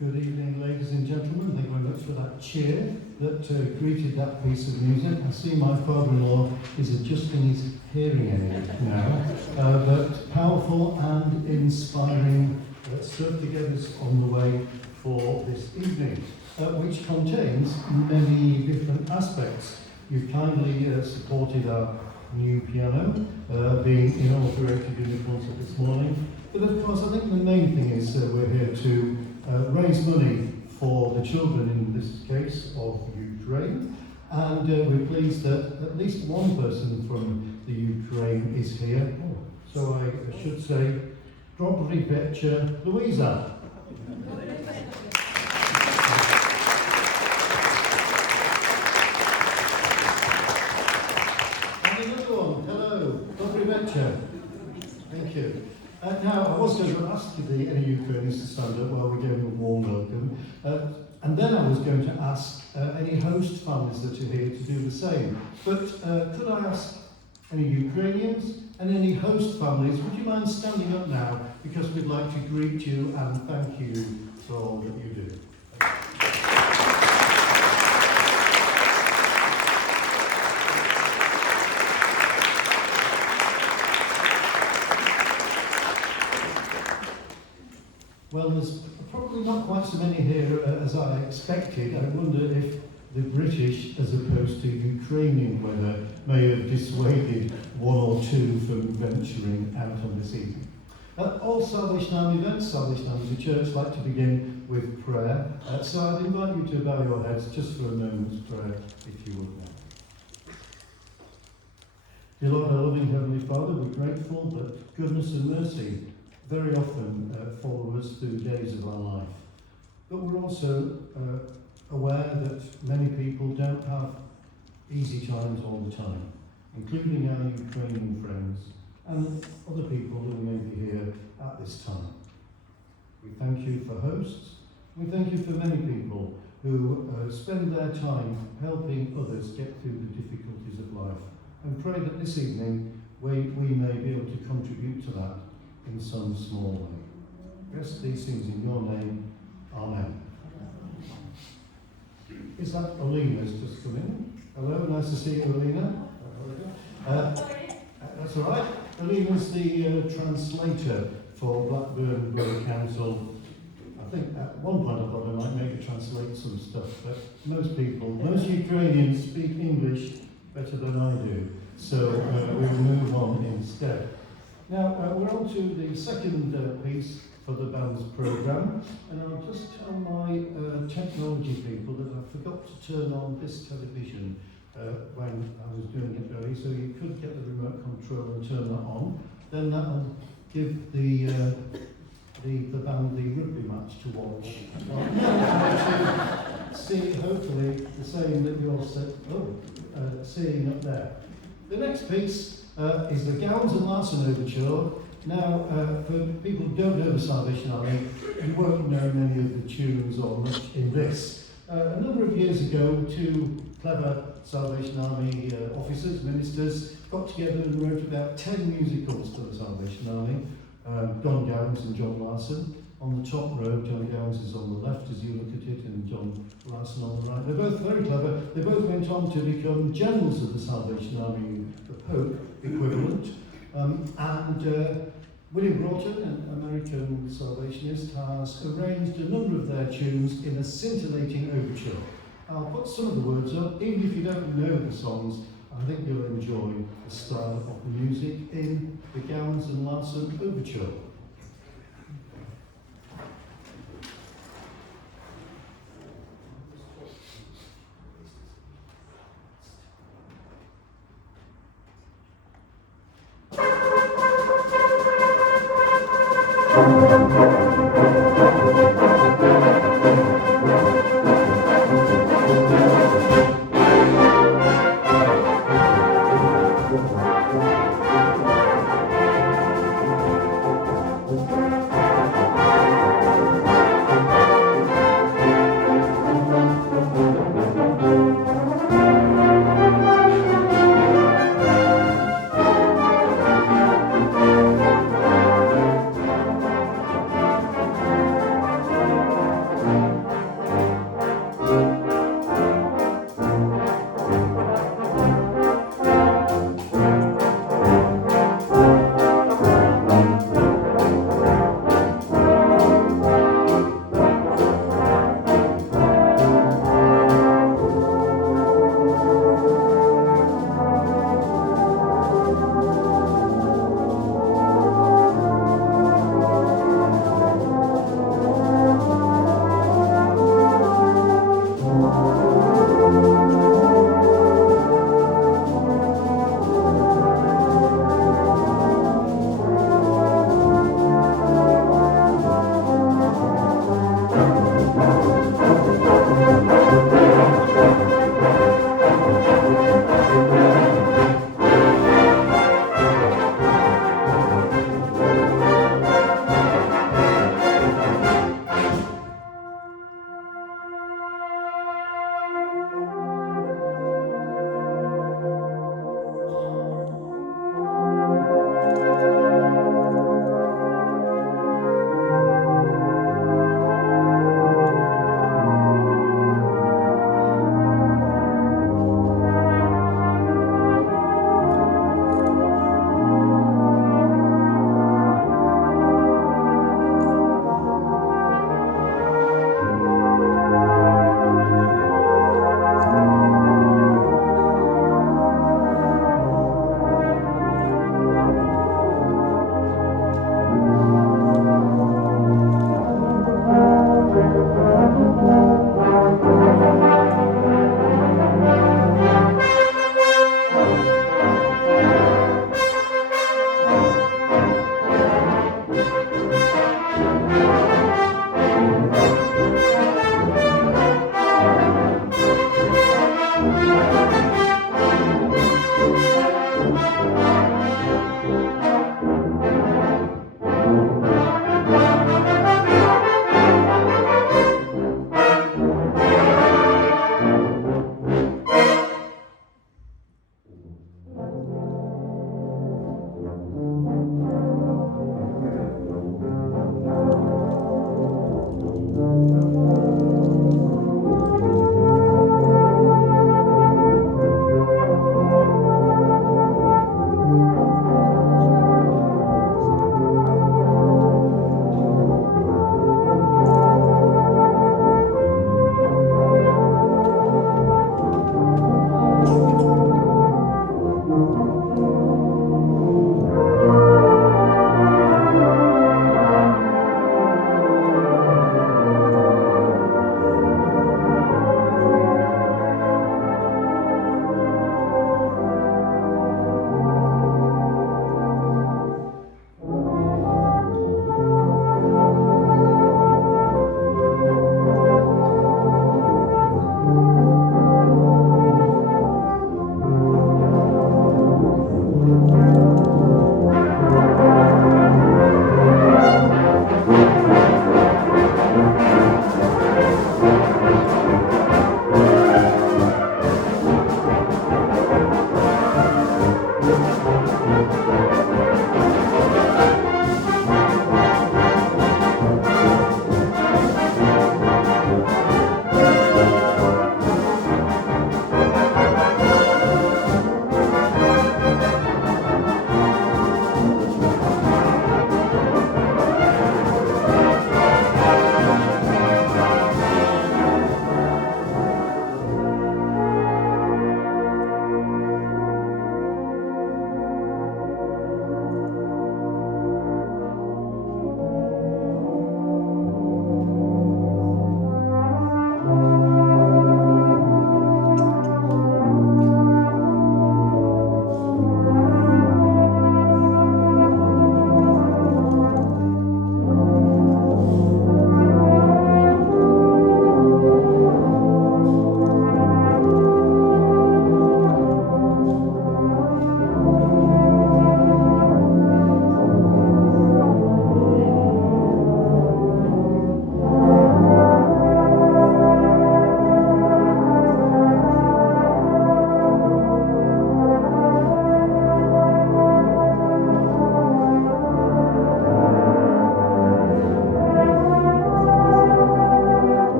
Good evening, ladies and gentlemen. Thank you very much for that cheer that greeted that piece of music. I see my father-in-law is adjusting his hearing aid now. But powerful and inspiring stuff to get us on the way for this evening, which contains many different aspects. You've kindly supported our new piano being inaugurated in the concert this morning. But of course, I think the main thing is we're here to raise money for the children, in this case, of Ukraine. And we're pleased that at least one person from the Ukraine is here. So I should say, Dobry Večer, Louisa. And another one, hello, Dobry Večer. Thank you. Now, I was going to ask any Ukrainians to stand up while we gave them a warm welcome. And then I was going to ask any host families that are here to do the same. But could I ask any Ukrainians and any host families, would you mind standing up now? Because we'd like to greet you and thank you for all that you do. Well, there's probably not quite so many here as I expected. I wonder if the British, as opposed to Ukrainian weather, may have dissuaded one or two from venturing out on this evening. All Salvation Army events, Salvation Army as a church, like to begin with prayer. So I'd invite you to bow your heads just for a moment's prayer, if you would now. Dear Lord, our loving Heavenly Father, we're grateful that goodness and mercy very often follow us through days of our life. But we're also aware that many people don't have easy times all the time, including our Ukrainian friends and other people who may be here at this time. We thank you for hosts. We thank you for many people who spend their time helping others get through the difficulties of life, and pray that this evening we may be able to contribute to that in some small way. Rest these things in your name. Amen. Is that Alina's just come in? Hello, nice to see you, Alina. That's all right. Alina's the translator for Blackburn Borough Council. I think at one point I thought I might make her translate some stuff, but most Ukrainians speak English better than I do, so we'll move on instead. Now, we're on to the second piece for the band's programme, and I'll just tell my technology people that I forgot to turn on this television when I was doing it early, so you could get the remote control and turn that on. Then that'll give the band the rugby match to watch. To see, hopefully, the same that you're seeing up there. The next piece is the Gowns and Larson Overture. Now, for people who don't know the Salvation Army, you won't know many of the tunes or much in this. A number of years ago, two clever Salvation Army officers, ministers, got together and wrote about 10 musicals for the Salvation Army. Don Gowans and John Larson. On the top row, John Gowans is on the left as you look at it, and John Larson on the right. They're both very clever. They both went on to become generals of the Salvation Army, the Pope equivalent. William Broughton, an American Salvationist, has arranged a number of their tunes in a scintillating overture. I'll put some of the words up. Even if you don't know the songs, I think you'll enjoy the style of the music in the Gowans and Larson Overture.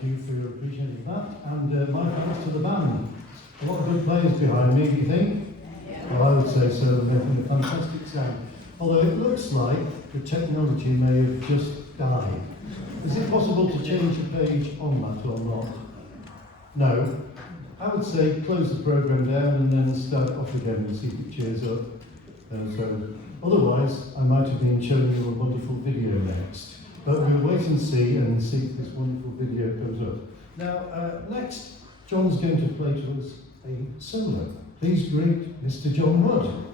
thank you for appreciating that. And my thanks to the band. A lot of good players behind me, do you think? Well, I would say so, they're making a fantastic sound. Although it looks like the technology may have just died. Is it possible to change the page on that or not? No. I would say close the programme down and then start off again and see if it cheers up. Otherwise, I might have been showing you a wonderful video next. But we'll wait and see if this wonderful video goes up. Now, next, John's going to play to us a solo. Please greet Mr. John Wood.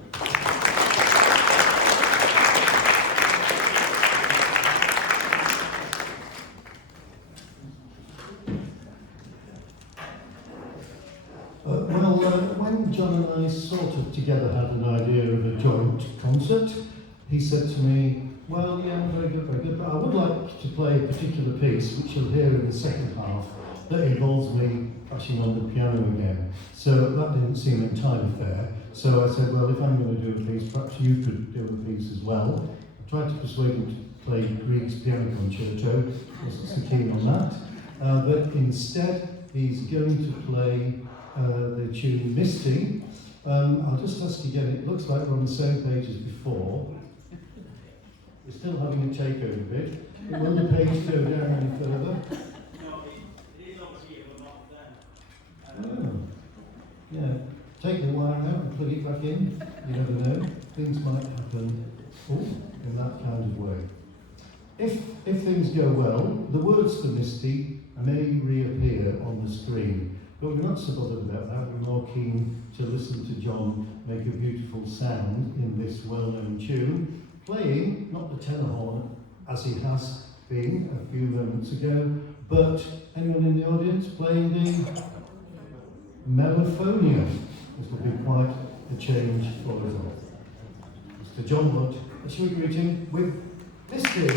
When John and I sort of together had an idea of a joint concert, he said to me, well, yeah, very good, but I would like to play a particular piece, which you'll hear in the second half, that involves me crashing on the piano again. So that didn't seem entirely fair. So I said, well, if I'm going to do a piece, perhaps you could do a piece as well. I tried to persuade him to play Grieg's Piano Concerto, wasn't so keen on that. But instead, he's going to play the tune Misty. I'll just ask again, it looks like we're on the same page as before. We're still having a takeover a bit. Will the page go down any further? No, it is over here, but not then. Oh. Yeah. Take the wire out and plug it back in. You never know. Things might happen in that kind of way. If things go well, the words to Misty may reappear on the screen. But we're not so bothered about that. We're more keen to listen to John make a beautiful sound in this well-known tune, playing not the tenor horn as he has been a few moments ago, but anyone in the audience playing the mellophonia. This will be quite a change for us all. Mr. John Wood, shall we greet him with Misty?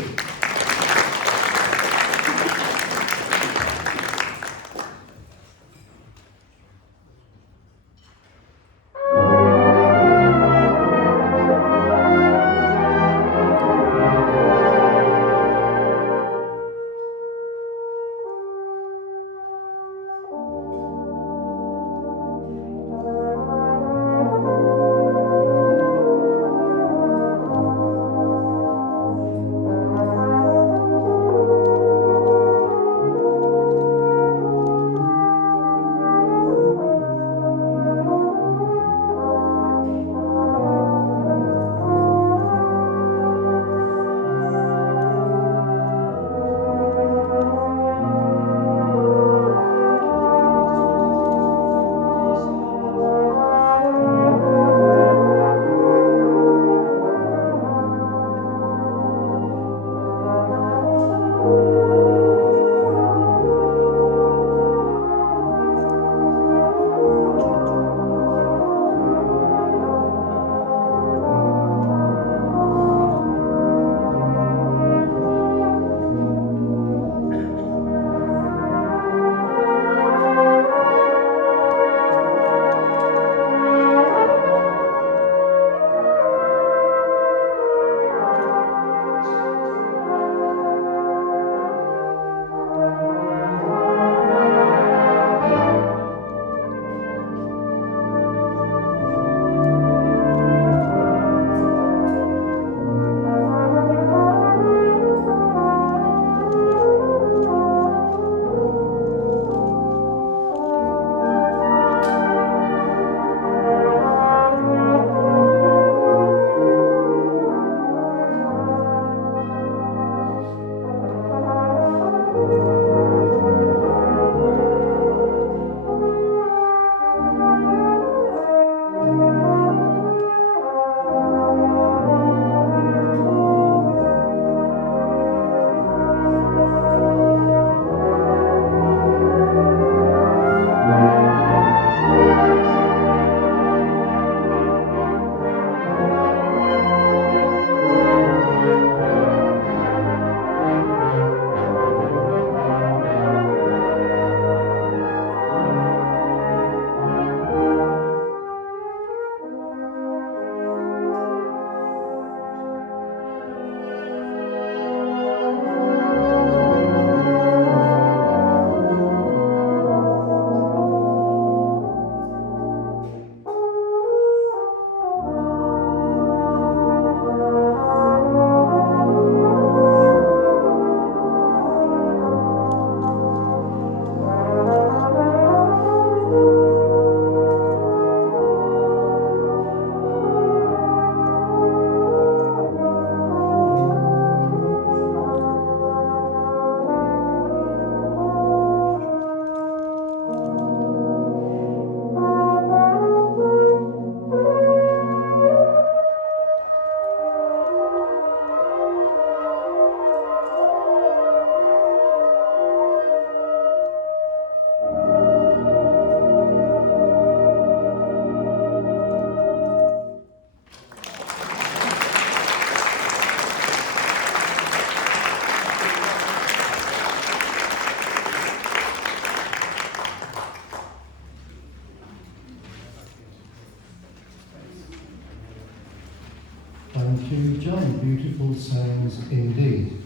indeed.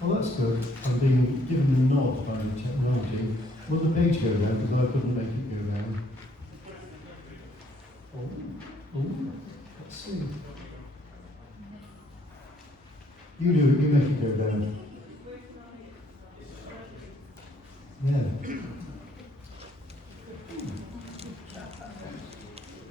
Well, that's good. I'm being given a nod by the technology. Will the page go down? Because I couldn't make it go down. Oh, let's see. You do it, you make it go down. Yeah.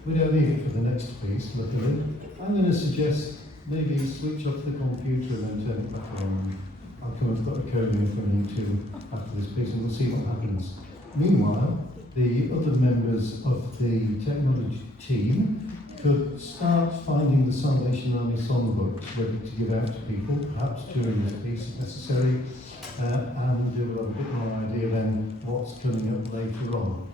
We don't need it for the next piece, luckily. I'm going to suggest maybe switch off the computer and then turn it back on. I'll come and put a code in for you too after this piece and we'll see what happens. Meanwhile, the other members of the technology team could start finding the Salvation Army songbooks ready to give out to people, perhaps during this piece if necessary, and we'll have a bit more idea then what's coming up later on.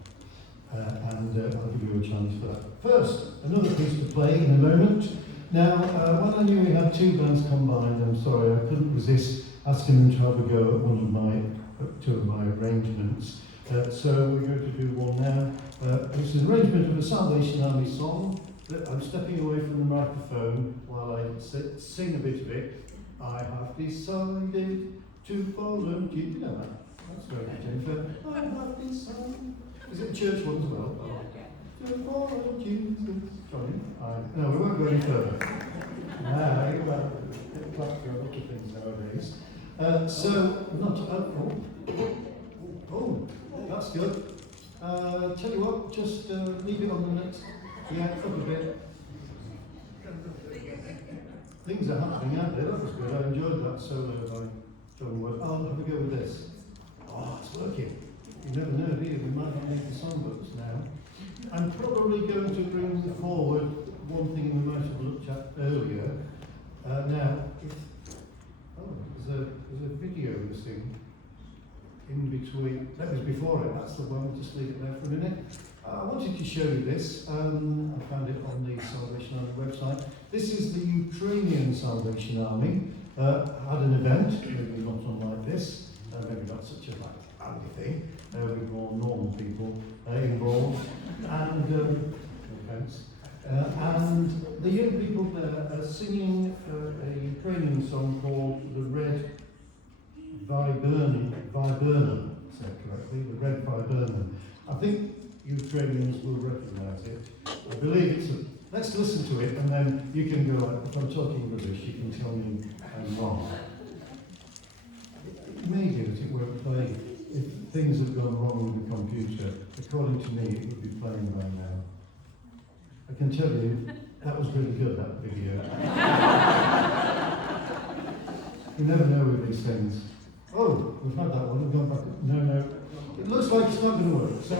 I'll give you a chance for that. First, another piece to play in a moment. Now, when I knew we had two bands combined, I'm sorry, I couldn't resist asking them to have a go at two of my arrangements. So we're going to do one now. It's an arrangement of a Salvation Army song. I'm stepping away from the microphone while I sing a bit of it. I have decided to follow Jesus. You know that? That's very good, Jennifer. I have decided. Is it a church one as well? To follow Jesus. Sorry. No, we won't go any further. Get clapped for a lot of things nowadays. That's good. Tell you what, just leave it on the next. Yeah, up a bit. Things are happening, aren't they? That was good. I enjoyed that solo by John Wood. I'll have a go with this. Oh, it's working. You never know, do you? We might not need the songbooks now. I'm probably going to bring forward one thing we might have looked at earlier. There's a video missing in between. That was before it. That's the one. Just leave it there for a minute. I wanted to show you this. I found it on the Salvation Army website. This is the Ukrainian Salvation Army. Had an event, maybe not unlike this, maybe not such a handy thing, with more normal people involved. And the young people there are singing a Ukrainian song called The Red Viburnum, said correctly, The Red Viburnum. I think Ukrainians will recognise it. I believe it's let's listen to it and then you can go, if I'm talking rubbish, you can tell me I'm wrong. It may be that it won't play if things have gone wrong with the computer. According to me, it would be playing by now. I can tell you, that was really good, that video. You never know with these things. Oh, we've had that one, we've gone back. No. It looks like it's not going to work. So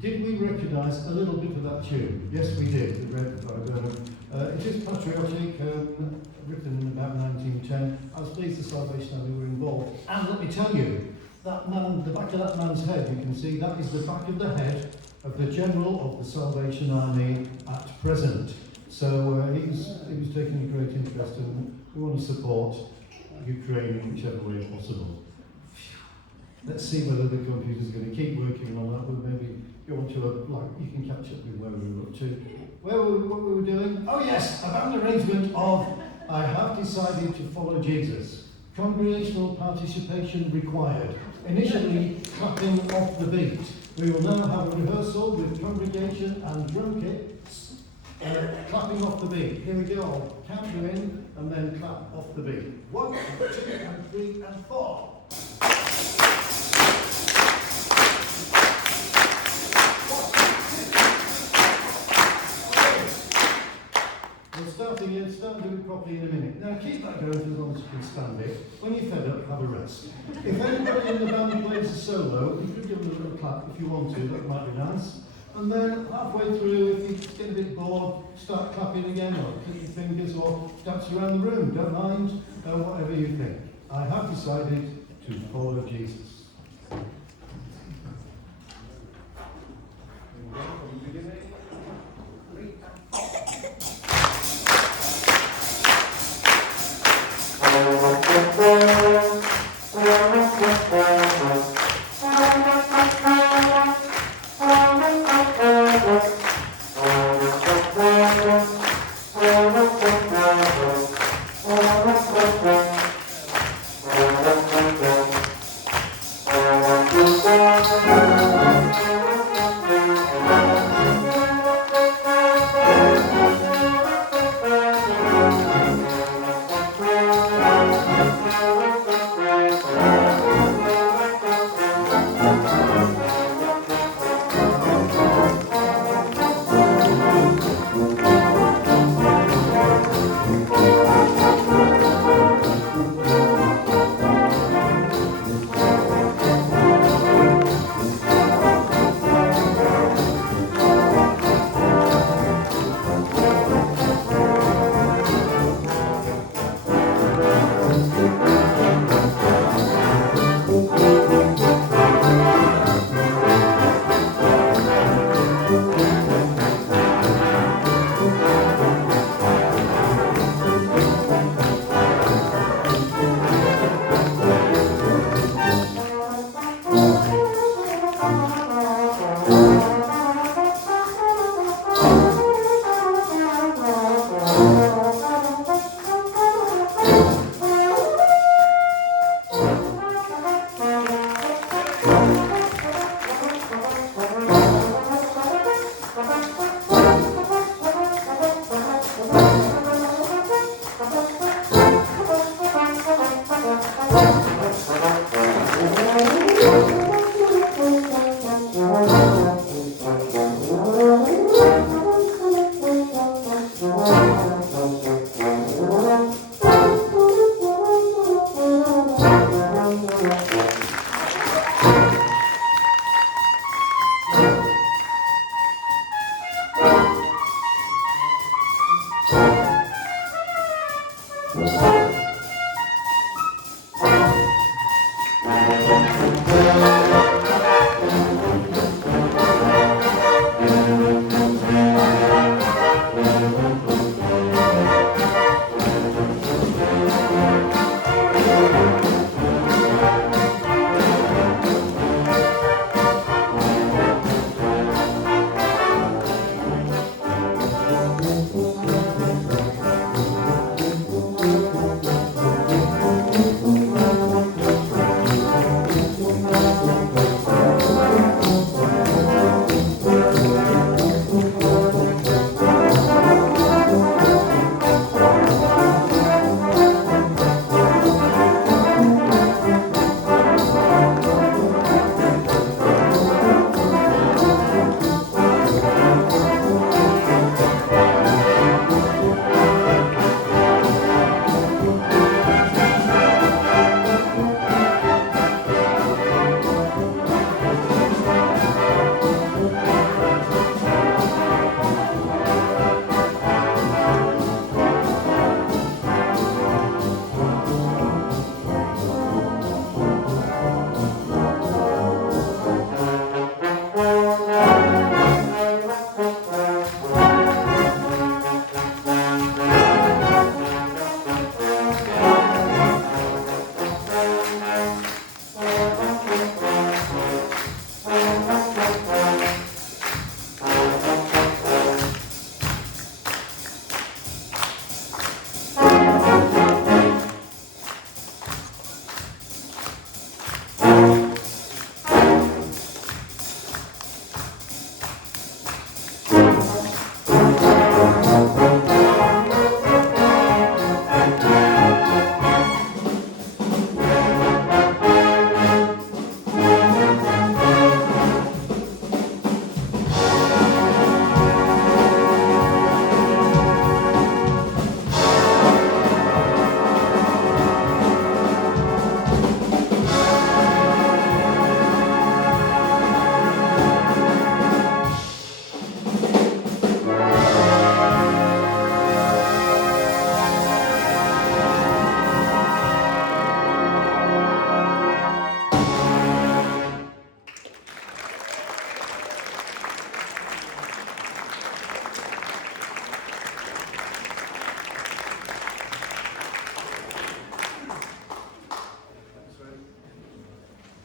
did we recognise a little bit of that tune? Yes, we did. The Red Viburnum. It is patriotic, written in about 1910. I was pleased the Salvation Army were involved. And let me tell you, that man, the back of that man's head, you can see, that is the back of the head of the General of the Salvation Army at present. So he was taking a great interest, and we want to support Ukraine in whichever way possible. Let's see whether the computer's going to keep working on that. We'll maybe go on to you can catch up with where we were up to. What we were doing? Oh yes, a band arrangement of I Have Decided to Follow Jesus. Congregational participation required. Initially, clapping off the beat. We will now have a rehearsal with congregation and drum kits clapping off the beat. Here we go. I'll count you in and then clap off the beat. 1, 2, and 3, and 4. We'll start doing it properly in a minute. Now keep that going for as long as you can stand it. When you're fed up, have a rest. If anybody in the band plays a solo, you could give them a little clap if you want to, that might be nice. And then halfway through, if you get a bit bored, start clapping again, or click your fingers, or dance around the room, don't mind, whatever you think. I have decided to follow Jesus.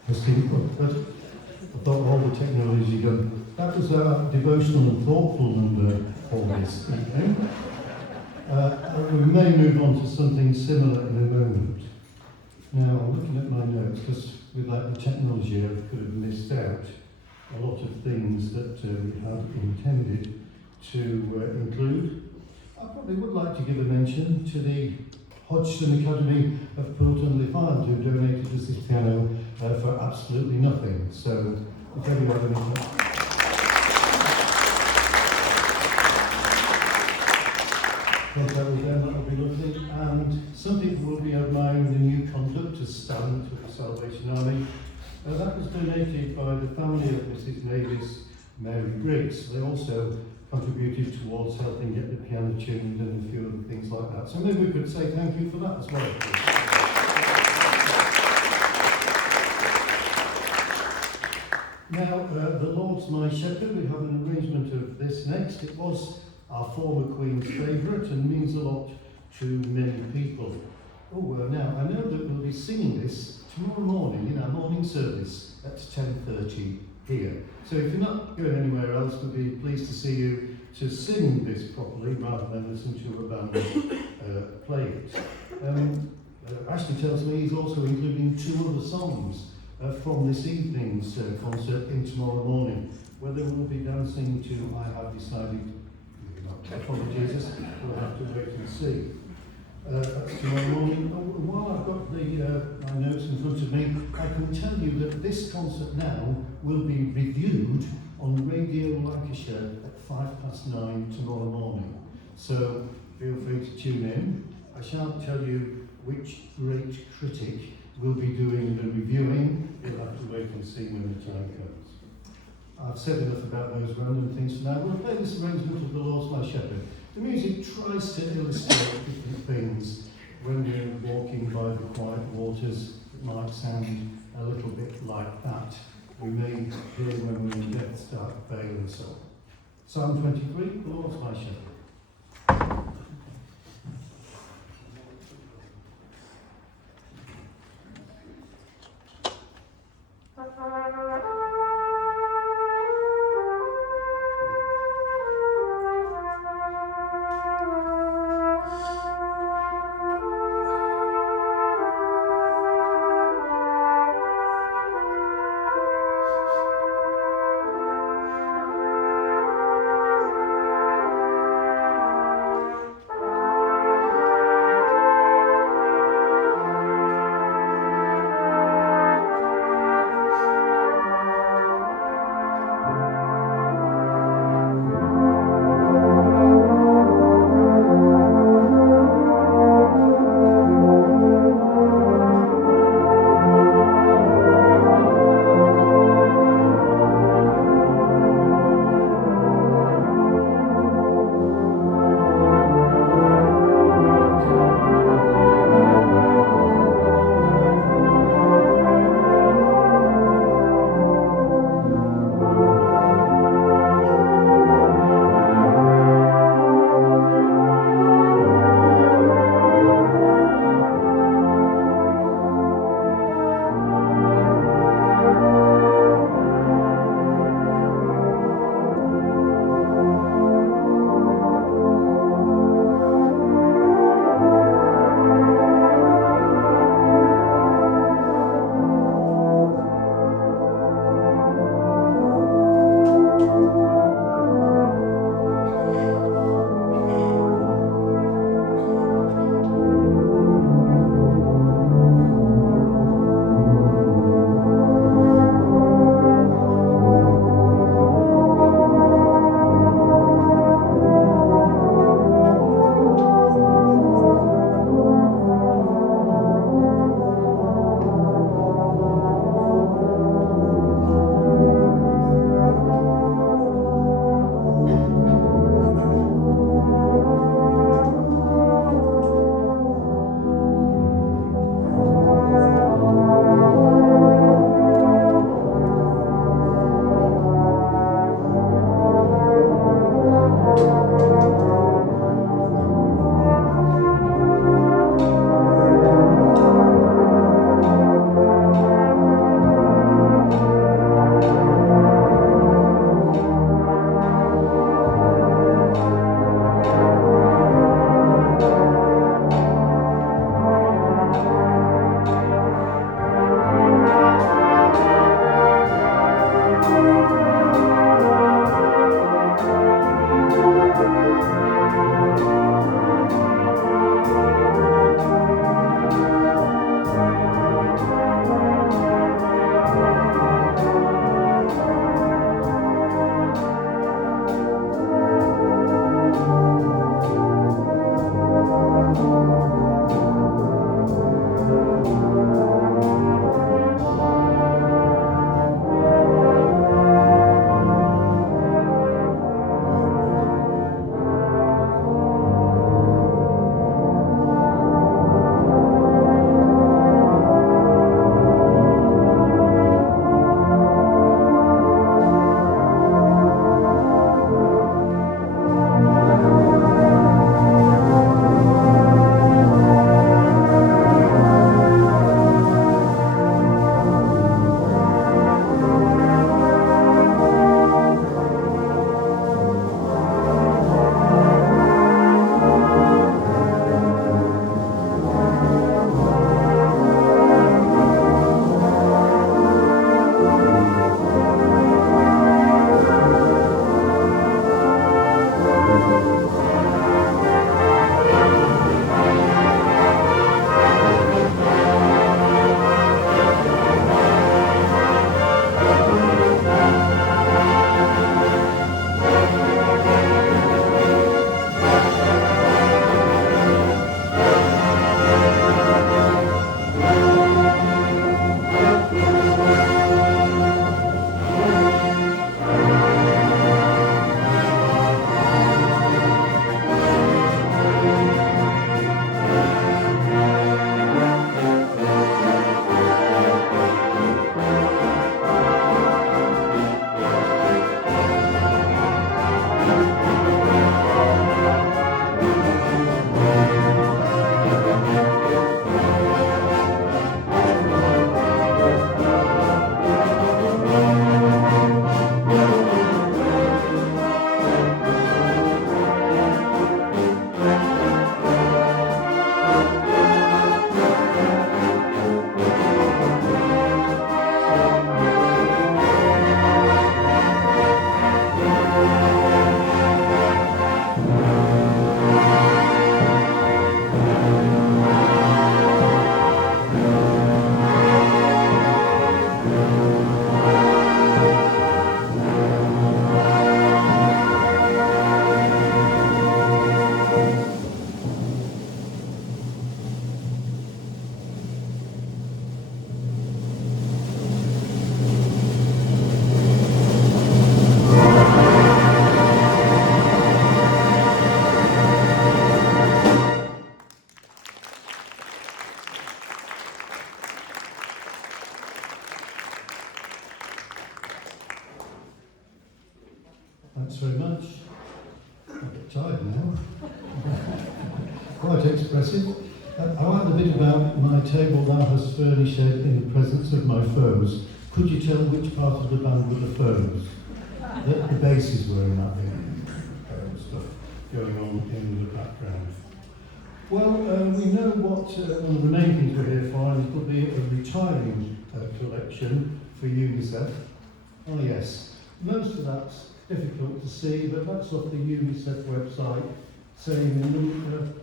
But I thought all the technology done. That was our devotional and thoughtful number for this evening. We may move on to something similar in a moment. Now, looking at my notes, because without the technology I could have missed out a lot of things that we had intended to include. I probably would like to give a mention to the Hodgson Academy of Pulton-le-Fard, who donated us this piano for absolutely nothing. So, if anyone has any... contact with them, that would be lovely. And some people will be admiring the new conductor's stand with the Salvation Army. That was donated by the family of Mrs. Mavis Mary Briggs. They also contributed towards helping get the piano tuned and a few other things like that. So maybe we could say thank you for that as well. Now, the Lord's My Shepherd, we have an arrangement of this next. It was our former Queen's favourite and means a lot to many people. Now, I know that we'll be singing this tomorrow morning in our morning service at 10:30 here. So if you're not going anywhere else, we'll be pleased to see you to sing this properly rather than listen to a band play it. Ashley tells me he's also including 2 other songs from this evening's concert in tomorrow morning. Whether we'll be dancing to I Have Decided, follow Jesus, we'll have to wait and see. That's tomorrow morning. While I've got my notes in front of me, I can tell you that this concert now will be reviewed on Radio Lancashire at 9:05 tomorrow morning. So feel free to tune in. I shan't tell you which great critic will be doing the reviewing. You'll have to wait and see when the time comes. I've said enough about those random things for now. We'll play this arrangement of The Lord's My Shepherd. The music tries to illustrate different things. When we're walking by the quiet waters, it might sound a little bit like that. We may hear when we're in Death's Dark Vale and so on. Psalm 23, The Lord's My Shepherd. very much. I'm a bit tired now. Quite expressive. I wonder a bit about my table thou hast furnished in the presence of my foes. Could you tell which part of the band were the foes? The basses were in that bit. Stuff going on in the background. Well, we know what one of the main things we're here for, and it will be a retiring collection for UNICEF. Oh yes, most of that's difficult to see, but that's off the UNICEF website, saying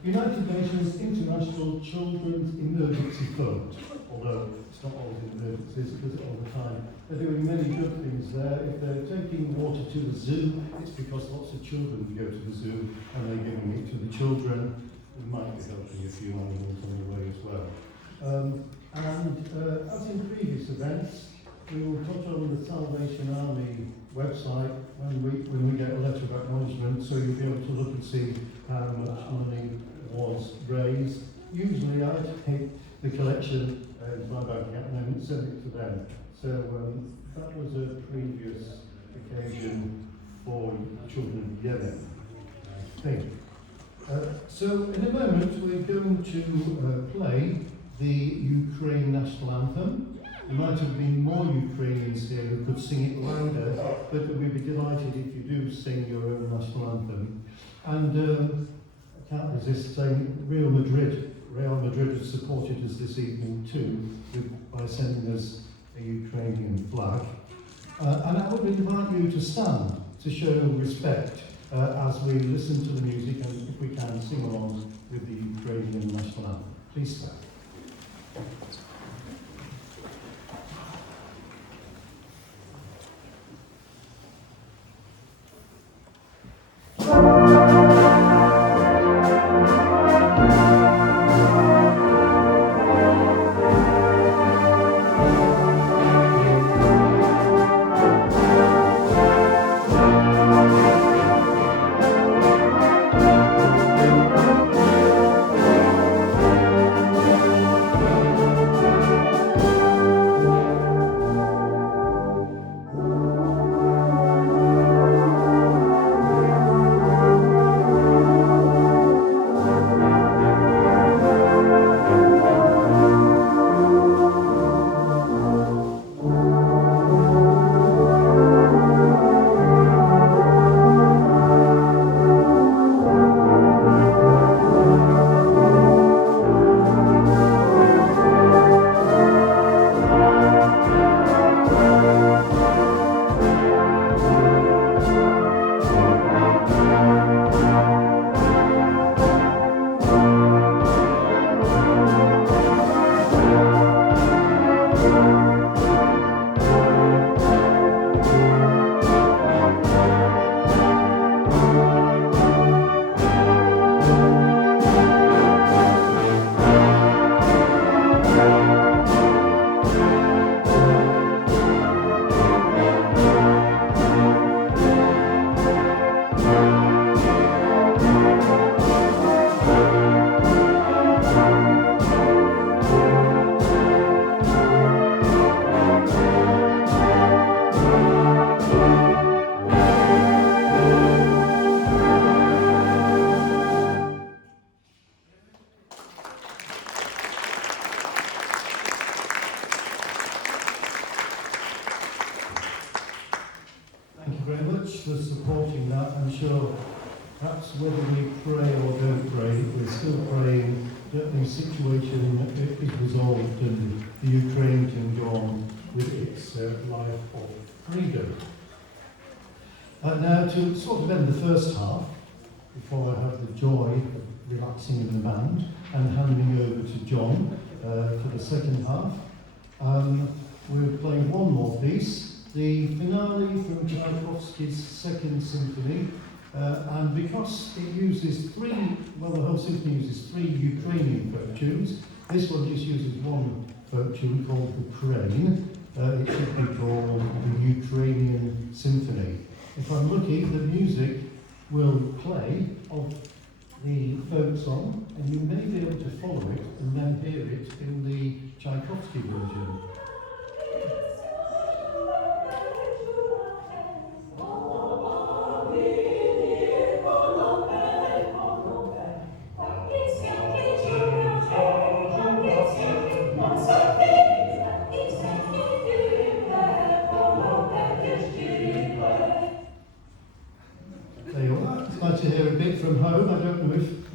United Nations International Children's Emergency Fund, although it's not always in emergencies, it does it all the time. They're doing many good things there. If they're taking water to the zoo, it's because lots of children go to the zoo and they're giving it to the children. We might be helping a few animals on the way as well. As in previous events, we will touch on the Salvation Army website when we get a letter of acknowledgement, so you'll be able to look and see how much money was raised. Usually I take the collection in my bank account and then send it to them. So that was a previous occasion for children of Yemen, I think. So in a moment we're going to play the Ukraine national anthem. There might have been more Ukrainians here who could sing it louder, but we'd be delighted if you do sing your own national anthem. And I can't resist saying Real Madrid has supported us this evening too, by sending us a Ukrainian flag. And I would invite you to stand to show respect as we listen to the music and, if we can, sing along with the Ukrainian national anthem. Please stand. For supporting that. I'm sure perhaps whether we pray or don't pray, we're still praying that the situation is resolved and the Ukraine can go on with its life of freedom. Now to sort of end the first half, before I have the joy of relaxing in the band and handing over to John for the second half, we're playing one more piece. The finale from Tchaikovsky's Second Symphony, and because it uses the whole symphony uses three Ukrainian folk tunes, this one just uses one folk tune called the Crane. It should be called the Ukrainian Symphony. If I'm lucky, the music will play of the folk song, and you may be able to follow it and then hear it in the Tchaikovsky version. Yeah.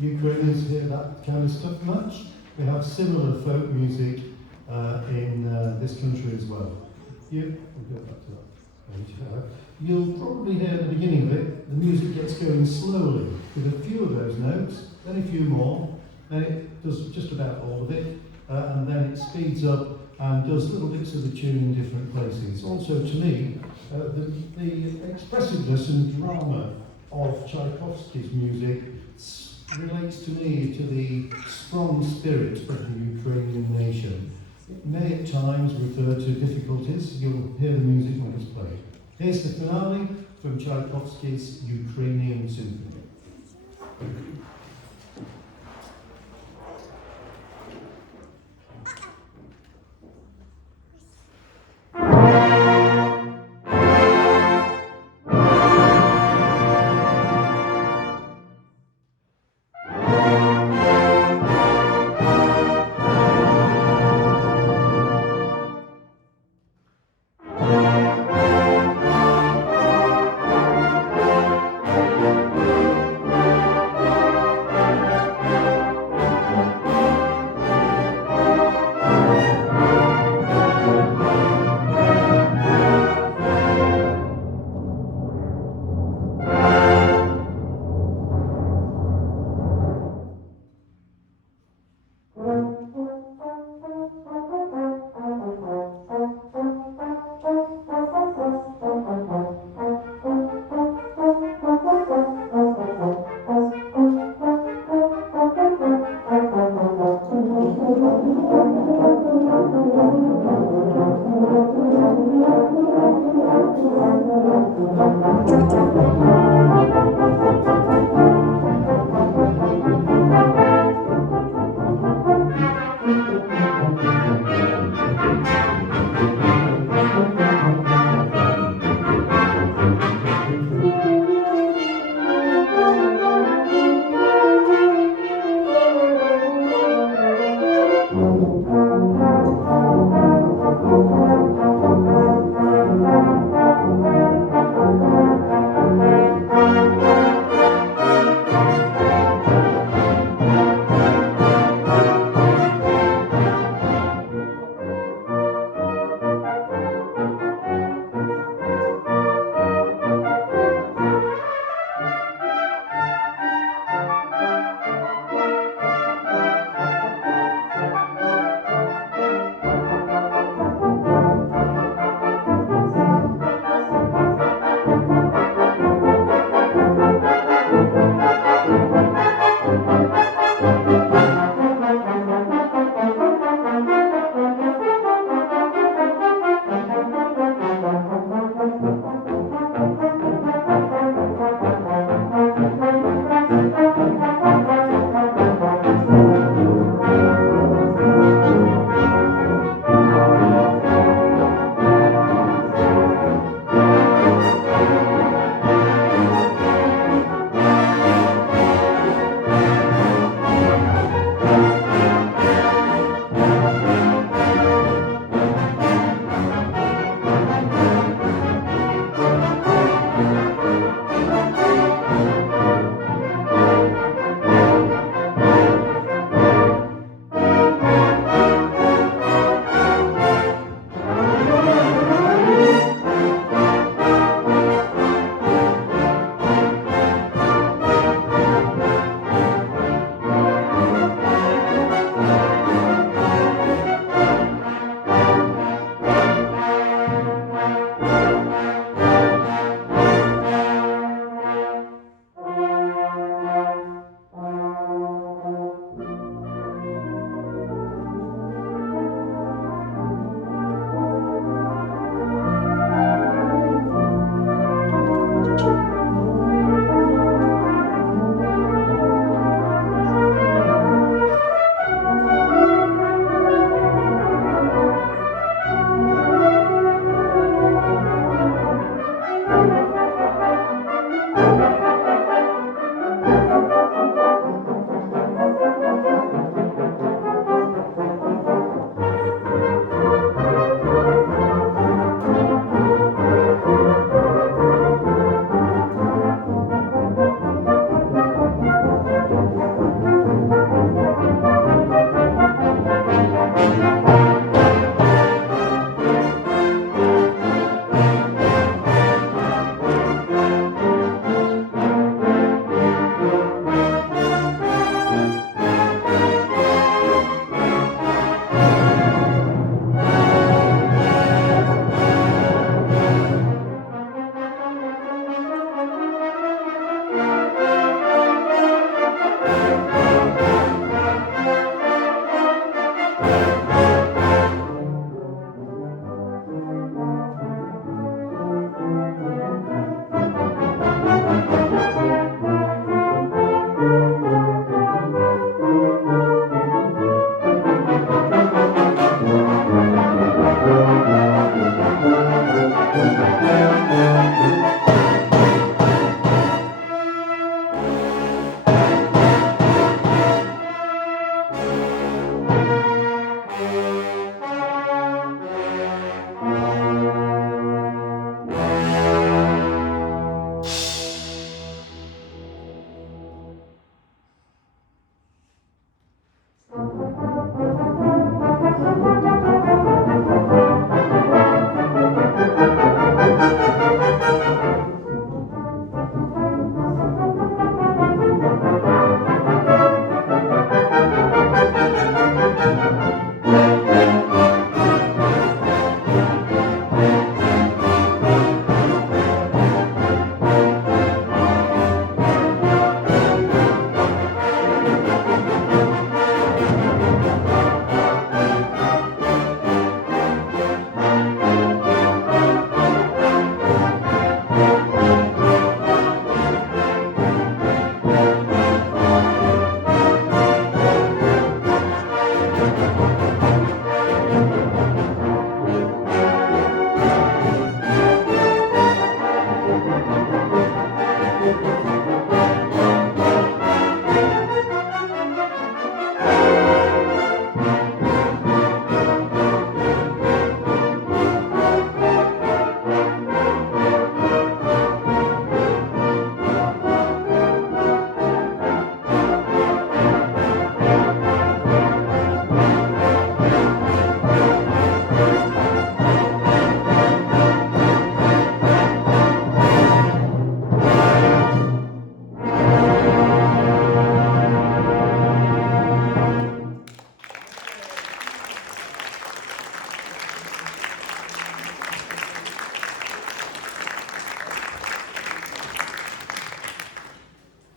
Ukrainians hear that kind of stuff much. We have similar folk music in this country as well. We'll go back to that page. You'll probably hear at the beginning of it, the music gets going slowly with a few of those notes, then a few more, then it does just about all of it, and then it speeds up and does little bits of the tune in different places. Also, to me, the expressiveness and drama of Tchaikovsky's music relates to me to the strong spirit of the Ukrainian nation. It may at times refer to difficulties. You'll hear the music when it's played. Here's the finale from Tchaikovsky's Ukrainian Symphony.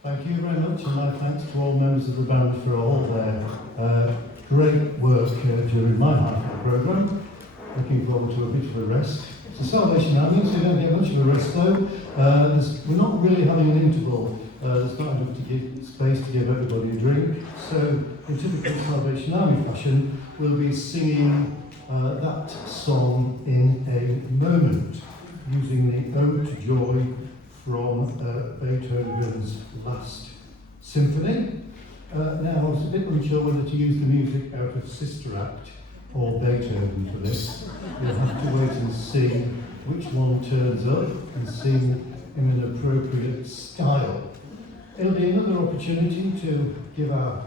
Thank you very much, and my thanks to all members of the band for all their great work during my half of the programme. Looking forward to a bit of a rest. It's a Salvation Army, so you don't get much of a rest though. We're not really having an interval. There's not enough to give space to give everybody a drink. So, in typical Salvation Army fashion, we'll be singing that song in a moment, using the Ode to Joy from Beethoven's last symphony. Now, I was a bit unsure whether to use the music out of Sister Act or Beethoven for this. You'll have to wait and see which one turns up and sing in an appropriate style. It'll be another opportunity to give our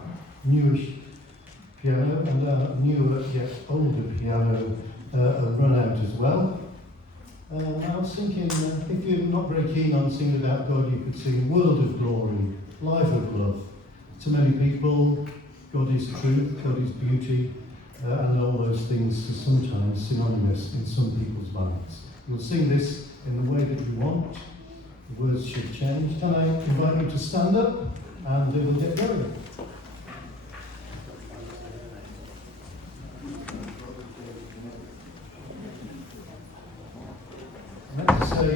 newish piano and our newer yet older piano a run out as well. I was thinking, if you're not very keen on singing about God, you could sing World of Glory, Life of Love. To many people, God is truth, God is beauty, and all those things are sometimes synonymous in some people's minds. You'll sing this in the way that you want. The words should change. Can I invite you to stand up and we'll get going? I have to say,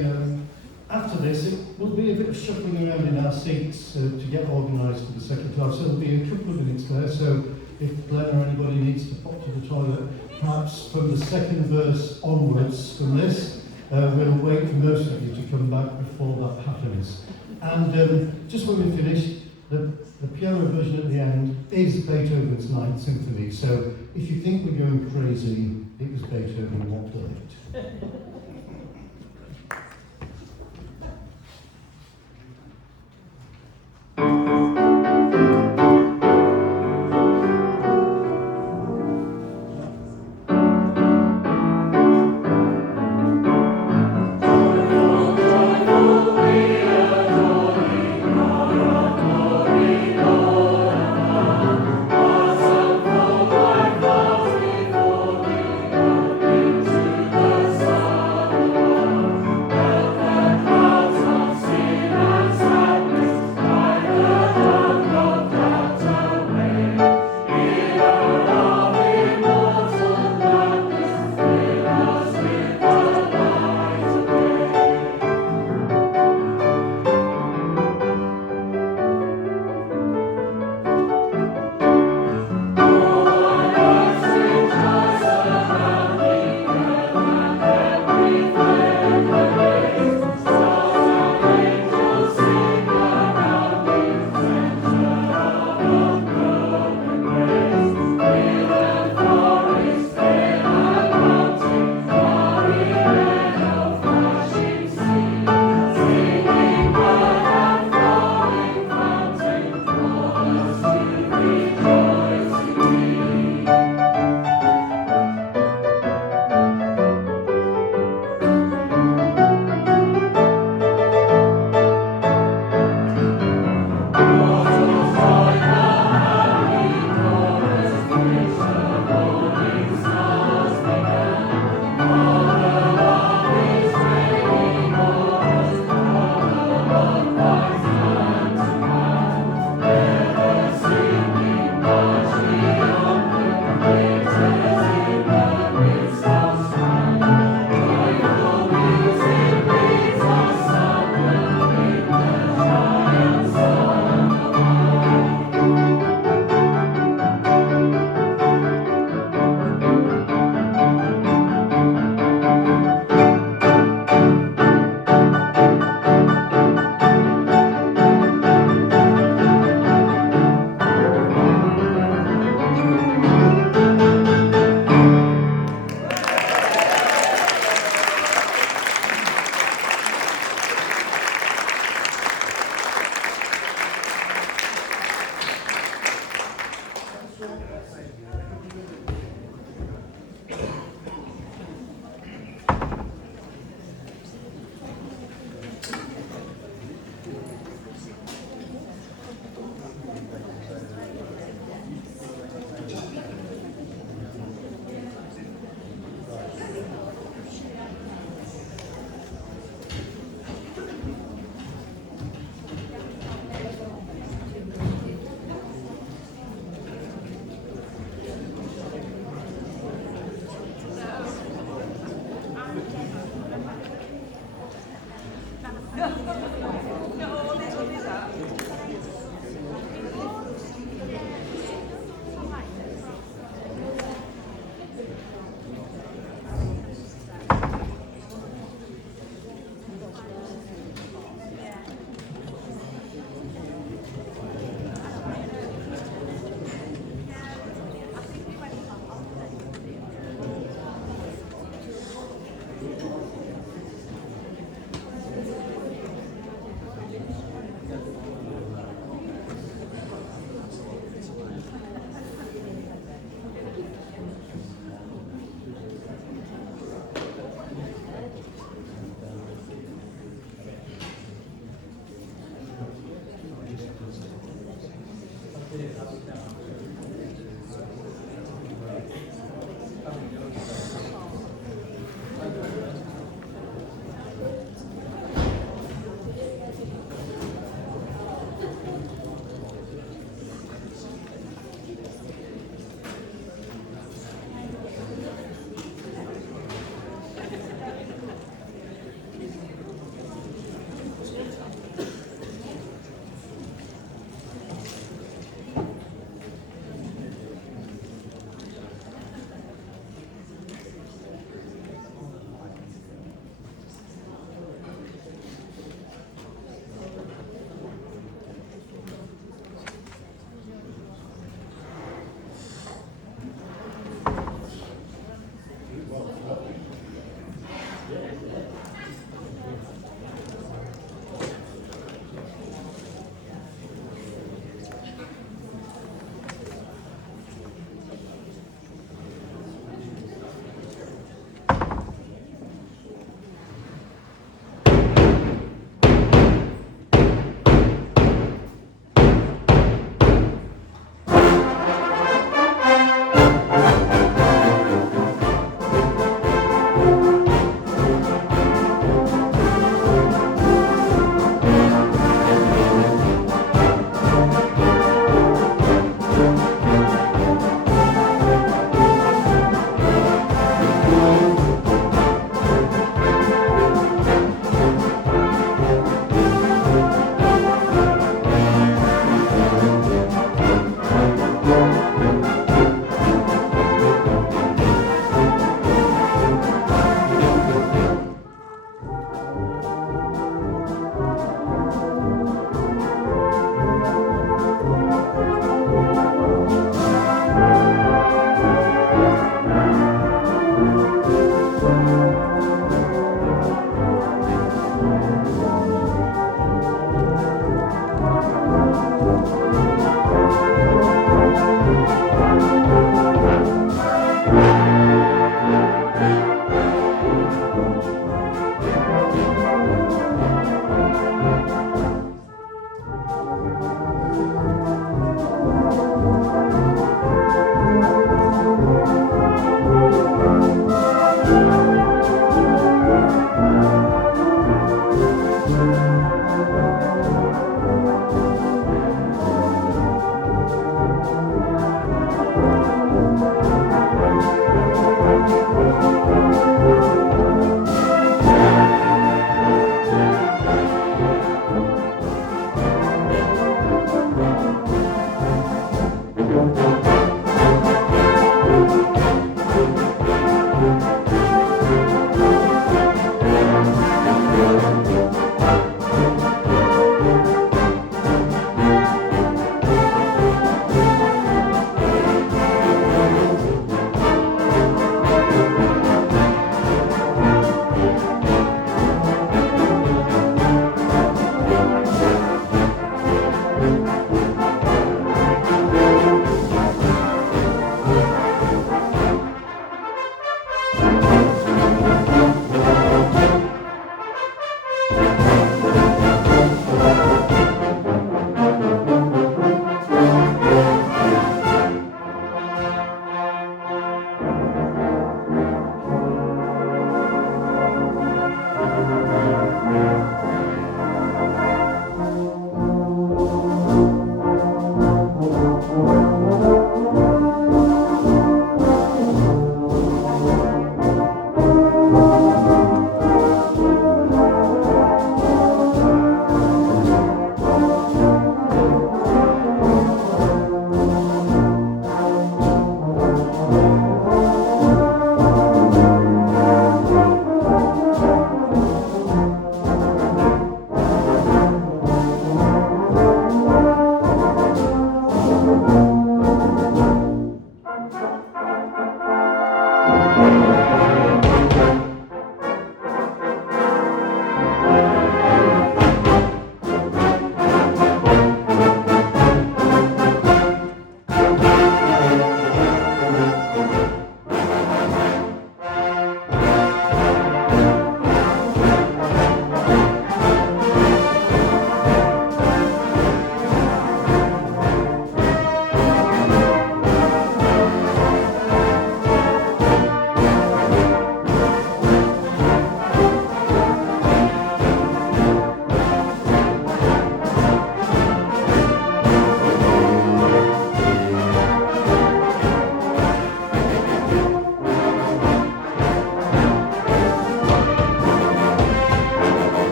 after this, it will be a bit of shuffling around in our seats to get organised for the second class. So there'll be a couple of minutes there. So if Glenn or anybody needs to pop to the toilet, perhaps from the second verse onwards from this, we'll wait for most of you to come back before that happens. And just when we finish, the piano version at the end is Beethoven's Ninth Symphony. So if you think we're going crazy, it was Beethoven who done it. Thank you.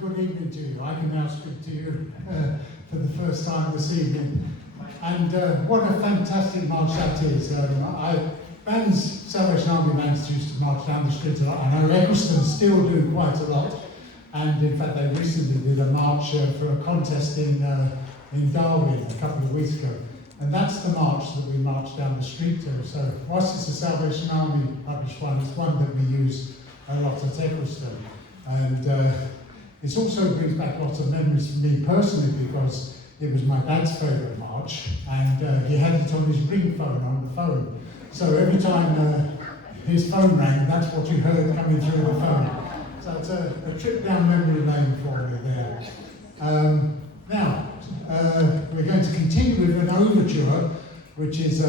Good evening to you. I can now speak to you for the first time this evening. And what a fantastic march that is. Salvation Army bands used to march down the street a lot. I know Eccleston still do quite a lot. And in fact, they recently did a march for a contest in Darwin a couple of weeks ago. And that's the march that we march down the street to. So whilst it's a Salvation Army published one, it's one that we use a lot at Eccleston. And it also brings back lots of memories for me personally, because it was my dad's favourite march, and he had it on his ring phone on the phone. So every time his phone rang, that's what you heard coming through the phone. So it's a trip down memory lane for me there. Now, we're going to continue with an overture, which is a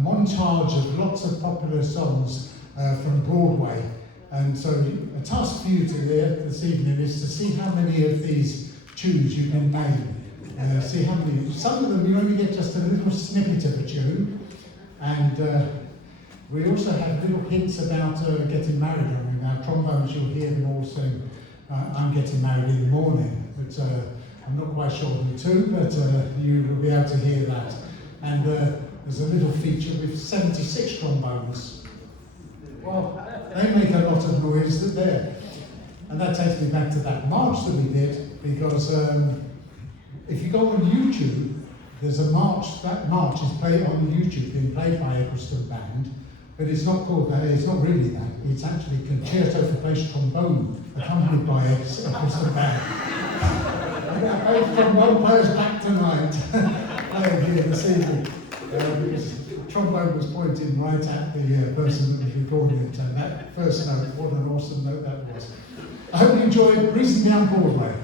montage of lots of popular songs from Broadway. And so a task for you this evening is to see how many of these tunes you can name. See how many. Some of them you only get just a little snippet of a tune. And we also have little hints about getting married. I mean, our trombones, you'll hear them all sing, I'm getting married in the morning. But I'm not quite sure who to, but you will be able to hear that. And there's a little feature with 76 trombones. Well, they make a lot of noise there. And that takes me back to that march that we did, because if you go on YouTube, there's a march. That march is played on YouTube, being played by Eccleston Band, but it's not called that, it's not really that. It's actually Concerto for Bass Trombone, accompanied by Eccleston Band. Both trombone players back tonight, playing here this evening. Trombone was pointing right at the person that was recording it, and that first note, what an awesome note that was. I hope you enjoyed Breezing Down Broadway.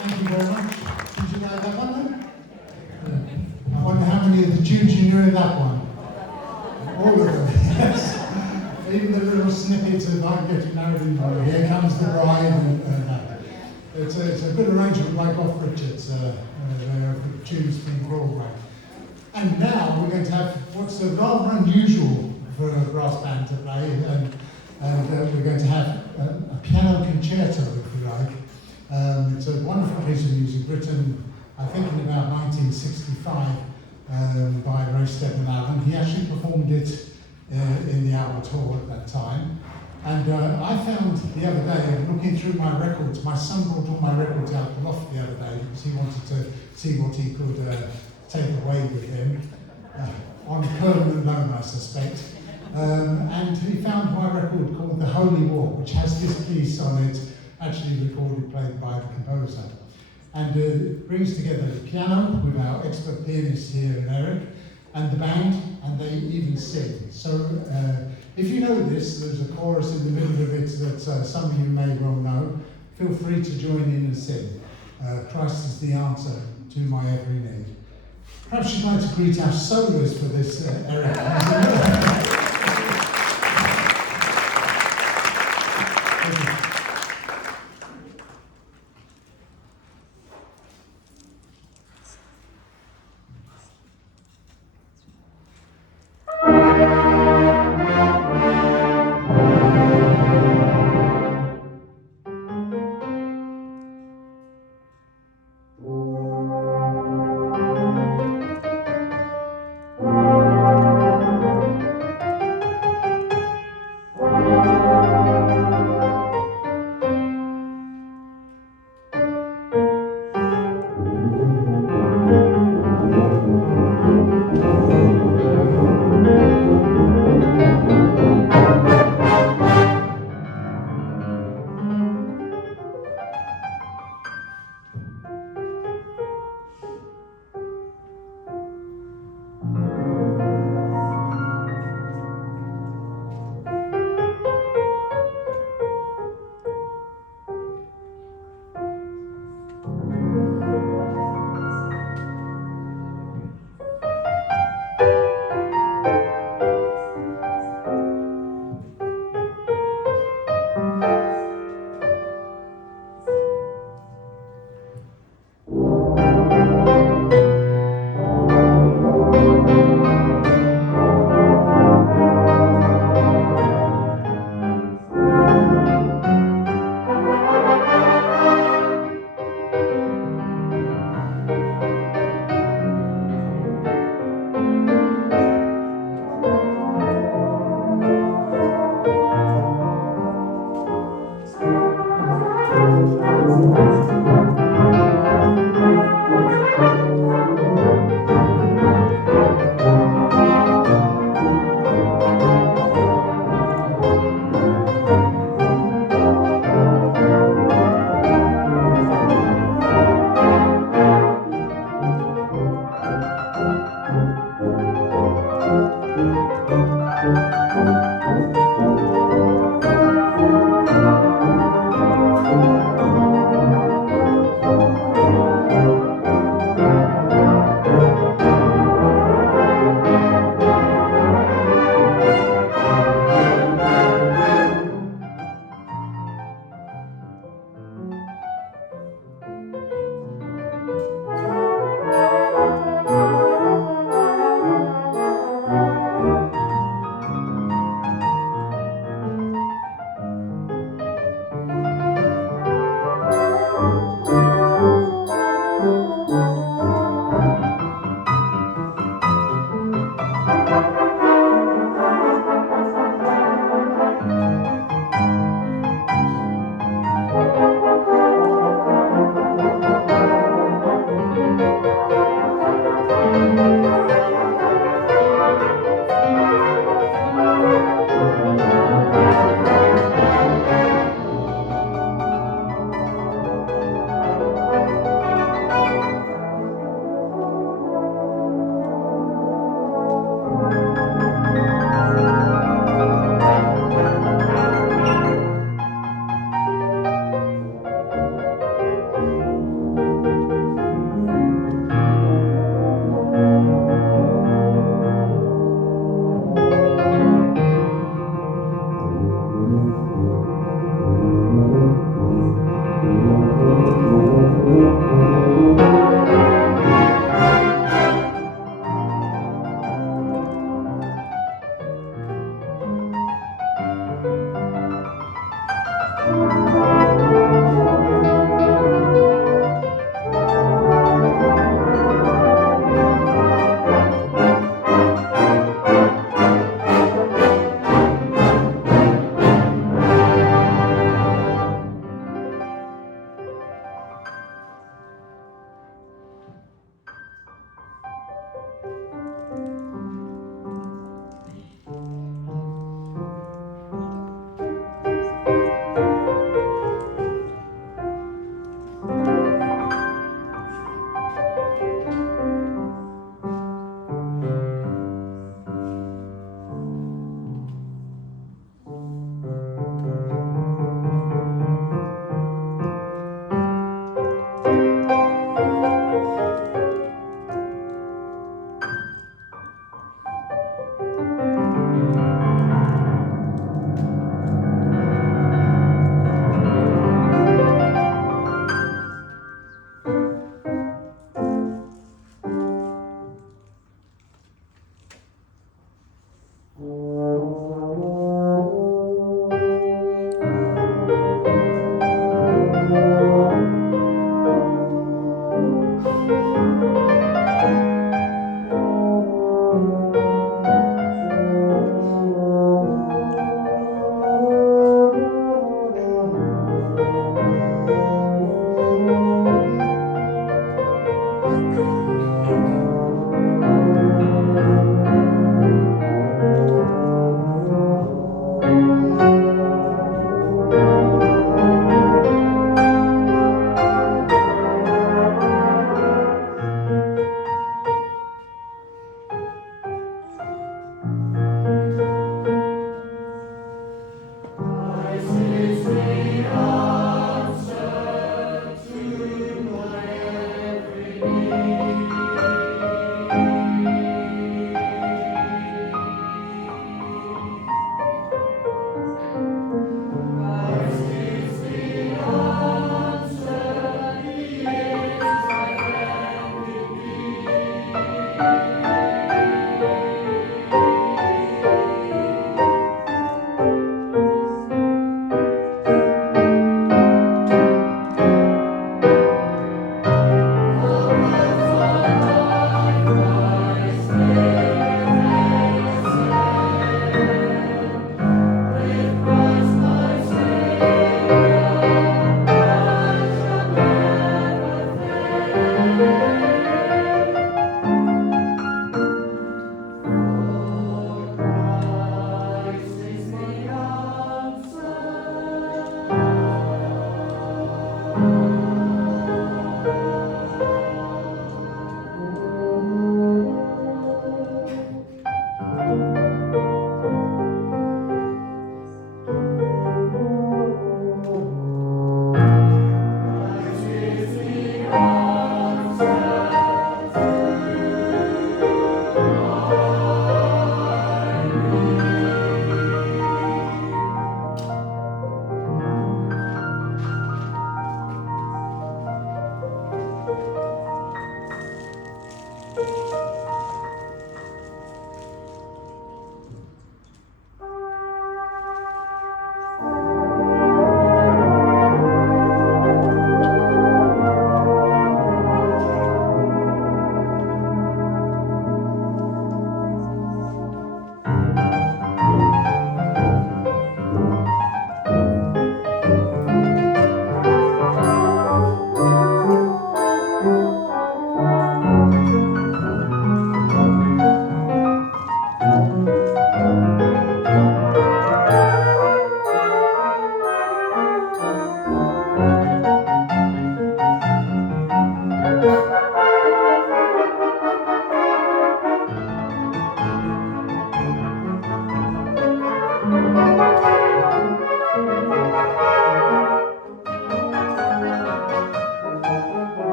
Thank you very much. Did you know that one then? I wonder how many of the tunes you knew in that one? All of them, yes. Even the little snippets of I'm Getting Married in Holly, Here Comes the Bride, and that. It's a good arrangement by Goff Richards, the tunes from Broadway. And now we're going to have what's rather unusual for a brass band to play, and we're going to have a piano concerto, if you like. It's a wonderful piece of music written, I think, in about 1965 by Ray Stedman Allen. He actually performed it in the Albert Hall at that time. And I found the other day, looking through my records, my son brought all my records out the loft the other day because he wanted to see what he could take away with him, on permanent loan, I suspect. And he found my record called The Holy War, which has this piece on it, actually recorded, played by the composer. And it brings together the piano with our expert pianist here, Eric, and the band, and they even sing. So if you know this, there's a chorus in the middle of it that some of you may well know. Feel free to join in and sing. Christ is the answer to my every need. Perhaps you'd like to greet our soloist for this, Eric.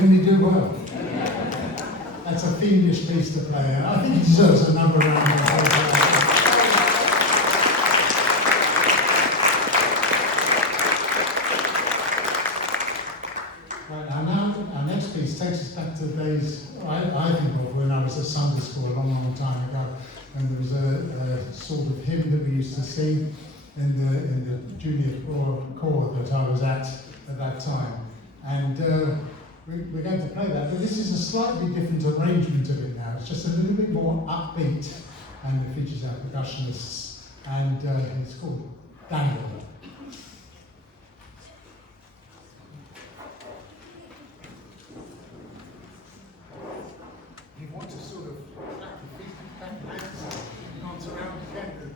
didn't he do well? That's a fiendish piece to play, and I think he deserves another round of applause. Right, our next piece takes us back to the days I think of when I was at Sunday school a long, long time ago, and there was a sort of hymn that we used to sing in the junior corps that I was at that time. And we're going to play that, but this is a slightly different arrangement of it now. It's just a little bit more upbeat, and it features our percussionists, and it's called Daniel. You want to sort of back the feet, back the legs, dance around again.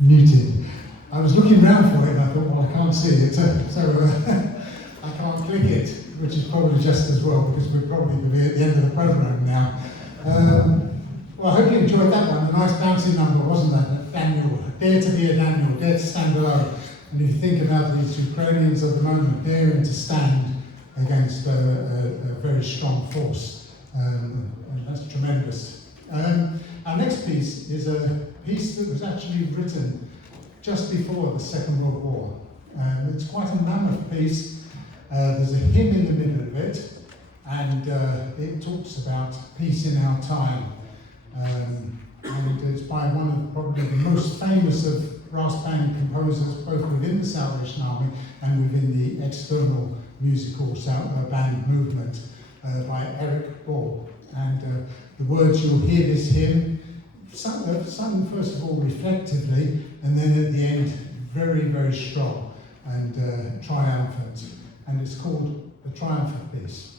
Muted. I was looking around for it and I thought, well, I can't see it, so I can't click it, which is probably just as well because we're probably going to be at the end of the programme now. Well, I hope you enjoyed that one. A nice bouncy number, wasn't that? Daniel. Dare to be a Daniel, dare to stand alone. And if you think about these Ukrainians at the moment daring to stand against a very strong force, and that's tremendous. Our next piece is a piece that was actually written just before the Second World War. It's quite a mammoth piece. There's a hymn in the middle of it, and it talks about peace in our time. And it's by one of probably the most famous of brass band composers, both within the Salvation Army and within the external musical band movement, by Eric Ball. And the words, you'll hear this hymn, sung first of all reflectively, and then at the end very, very strong and triumphant. And it's called the Triumphant Piece.